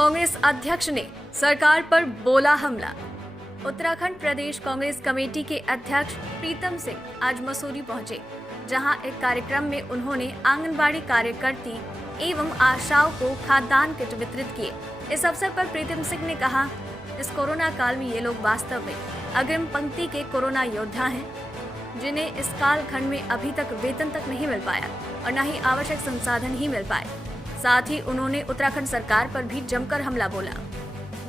कांग्रेस अध्यक्ष ने सरकार पर बोला हमला। उत्तराखंड प्रदेश कांग्रेस कमेटी के अध्यक्ष प्रीतम सिंह आज मसूरी पहुंचे, जहां एक कार्यक्रम में उन्होंने आंगनबाड़ी कार्यकर्ती एवं आशाओं को खाद्यान्न किट वितरित किए। इस अवसर पर प्रीतम सिंह ने कहा, इस कोरोना काल में ये लोग वास्तव में अग्रिम पंक्ति के कोरोना योद्धा हैं, जिन्हें इस काल खंड में अभी तक वेतन तक नहीं मिल पाया और न ही आवश्यक संसाधन ही मिल पाए। साथ ही उन्होंने उत्तराखंड सरकार पर भी जमकर हमला बोला।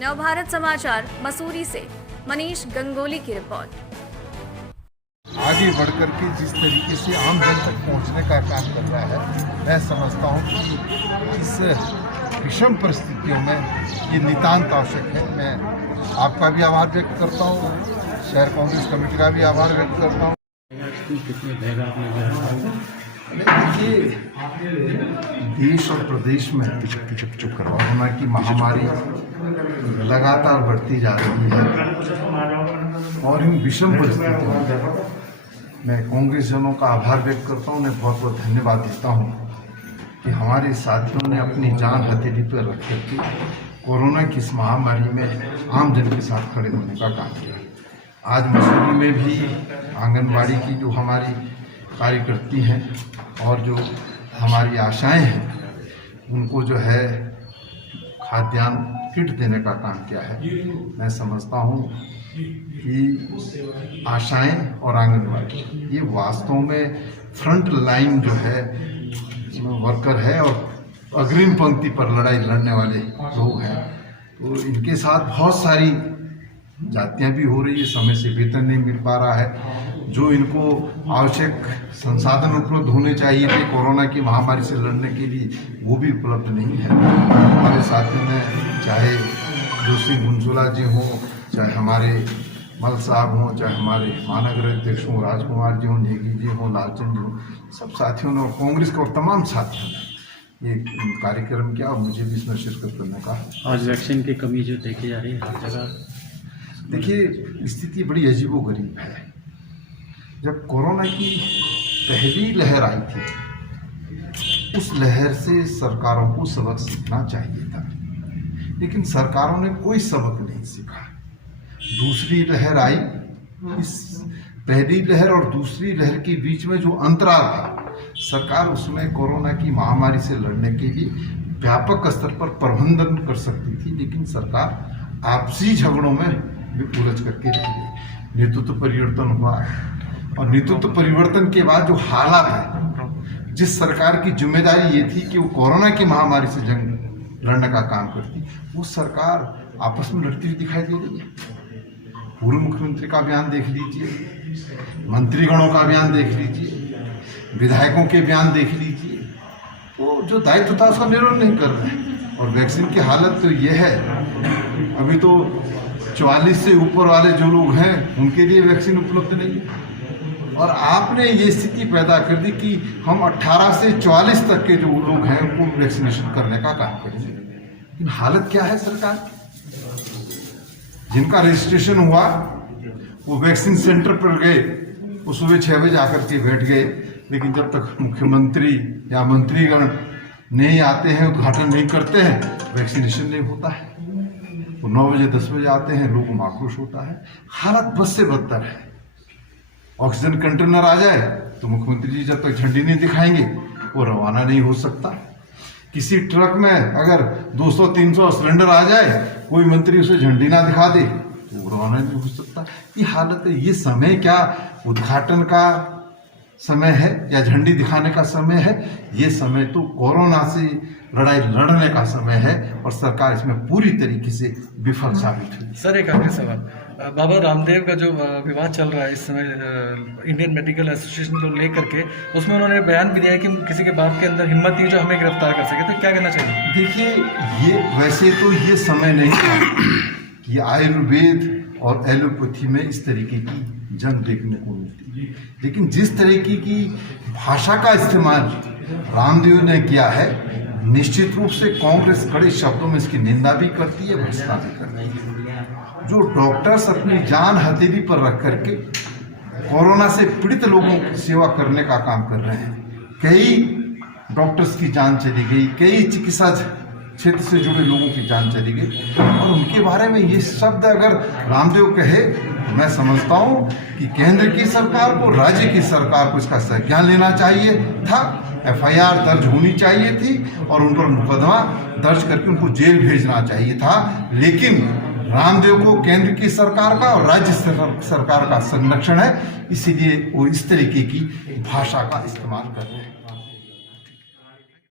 नवभारत समाचार मसूरी से मनीष गंगोली की रिपोर्ट। आगे बढ़कर के जिस तरीके से आम जन तक पहुंचने का काम कर रहा है, मैं समझता हूं कि इस विषम परिस्थितियों में ये नितांत आवश्यक है। मैं आपका भी आभार व्यक्त करता हूं, शहर कांग्रेस कमेटी का भी आभार व्यक्त करता हूं। देखिए, देश और प्रदेश में कोरोना की महामारी लगातार बढ़ती जा रही है और इन विषम परिस्थितियों में मैं कांग्रेस जनों का आभार व्यक्त करता हूँ, उन्हें बहुत बहुत धन्यवाद देता हूँ कि हमारे साथियों ने अपनी जान हथेली पर रख करके कोरोना की इस महामारी में आम जन के साथ खड़े होने का काम किया। आज मसूरी में भी आंगनबाड़ी की जो हमारी कार्यकर्ती हैं और जो हमारी आशाएं हैं, उनको जो है खाद्यान्न किट देने का काम किया है। मैं समझता हूँ कि आशाएं और आंगनबाड़ी ये वास्तव में फ्रंट लाइन जो है वर्कर है और अग्रिम पंक्ति पर लड़ाई लड़ने वाले लोग हैं। तो इनके साथ बहुत सारी जातियां भी हो रही है, समय से वेतन नहीं मिल पा रहा है, जो इनको आवश्यक संसाधन उपलब्ध होने चाहिए थे कोरोना की महामारी से लड़ने के लिए, वो भी उपलब्ध नहीं है। हमारे साथियों में चाहे जोशी गुंजुला जी हों, चाहे हमारे मल साहब हों, चाहे हमारे महानगर अध्यक्ष हों, राजकुमार जी हों, नेगी जी हों, लालचंद जी हों, सब साथियों ने और कांग्रेस के और तमाम साथियों ने ये कार्यक्रम किया और मुझे भी इसमें शिरकत करने का। आज वैक्सीन की कमी जो देखी जा रही है हर जगह, देखिए स्थिति बड़ी अजीबोगरीब है। जब कोरोना की पहली लहर आई थी, उस लहर से सरकारों को सबक सीखना चाहिए था, लेकिन सरकारों ने कोई सबक नहीं सीखा। दूसरी लहर आई, इस पहली लहर और दूसरी लहर के बीच में जो अंतराल था, सरकार उसमें कोरोना की महामारी से लड़ने के लिए व्यापक स्तर पर प्रबंधन कर सकती थी, लेकिन सरकार आपसी झगड़ों में भी उलझ करके रह गई। नेतृत्व परिवर्तन हुआ और नेतृत्व परिवर्तन के बाद जो हालात है, जिस सरकार की जिम्मेदारी ये थी कि वो कोरोना की महामारी से जंग लड़ने का काम करती, वो सरकार आपस में लड़ती हुई दिखाई दे रही है। पूर्व मुख्यमंत्री का बयान देख लीजिए, मंत्रीगणों का बयान देख लीजिए, विधायकों के बयान देख लीजिए, तो जो दायित्व था उसका निर्वहन नहीं कर रहे हैं। और वैक्सीन की हालत तो ये है, अभी तो 44 से ऊपर वाले जो लोग हैं उनके लिए वैक्सीन उपलब्ध नहीं है, और आपने ये स्थिति पैदा कर दी कि हम 18 से 44 तक के जो लोग हैं उनको वैक्सीनेशन करने का काम करेंगे। लेकिन हालत क्या है सरकार की? जिनका रजिस्ट्रेशन हुआ वो वैक्सीन सेंटर पर गए, वो सुबह 6 बजे आकर के बैठ गए, लेकिन जब तक मुख्यमंत्री या मंत्रीगण नहीं आते हैं, उद्घाटन नहीं करते हैं, वैक्सीनेशन नहीं होता है। वो 9 बजे 10 बजे आते हैं, लोगों में आक्रोश होता है। हालत बद से बदतर है। ऑक्सीजन कंटेनर आ जाए तो मुख्यमंत्री जी जब तक झंडी नहीं दिखाएंगे वो रवाना नहीं हो सकता। किसी ट्रक में अगर 200-300 सिलेंडर आ जाए, कोई मंत्री उसे झंडी ना दिखा दे तो वो रवाना नहीं हो सकता। ये हालत है। ये समय क्या उद्घाटन का समय है या झंडी दिखाने का समय है? ये समय तो कोरोना से लड़ाई लड़ने का समय है और सरकार इसमें पूरी तरीके से विफल साबित हुई। सर, एक आखिरी सवाल, बाबा रामदेव का जो विवाद चल रहा है इस समय इंडियन मेडिकल एसोसिएशन को लेकर के, उसमें उन्होंने बयान भी दिया है कि किसी के बाप के अंदर हिम्मत नहीं जो हमें गिरफ्तार कर सके, तो क्या कहना चाहिए? देखिए, ये वैसे तो ये समय नहीं था कि आयुर्वेद और एलोपैथी में इस तरीके की जंग देखने को मिलती, लेकिन जिस तरीके की भाषा का इस्तेमाल रामदेव ने किया है, निश्चित रूप से कांग्रेस कड़े शब्दों में इसकी निंदा भी करती है, भर्त्सना भी करती है। जो डॉक्टर्स अपनी जान हथेली पर रख करके कोरोना से पीड़ित लोगों की सेवा करने का काम कर रहे हैं, कई डॉक्टर्स की जान चली गई, कई चिकित्सा क्षेत्र से जुड़े लोगों की जान चली गई। और उनके बारे में ये शब्द अगर रामदेव कहे तो मैं समझता हूँ कि केंद्र की सरकार को, राज्य की सरकार को इसका संज्ञान लेना चाहिए था। FIR दर्ज होनी चाहिए थी और उन पर मुकदमा दर्ज करके उनको जेल भेजना चाहिए था। लेकिन रामदेव को केंद्र की सरकार का और राज्य सरकार का संरक्षण है, इसीलिए वो इस तरीके की भाषा का इस्तेमाल कर रहे हैं।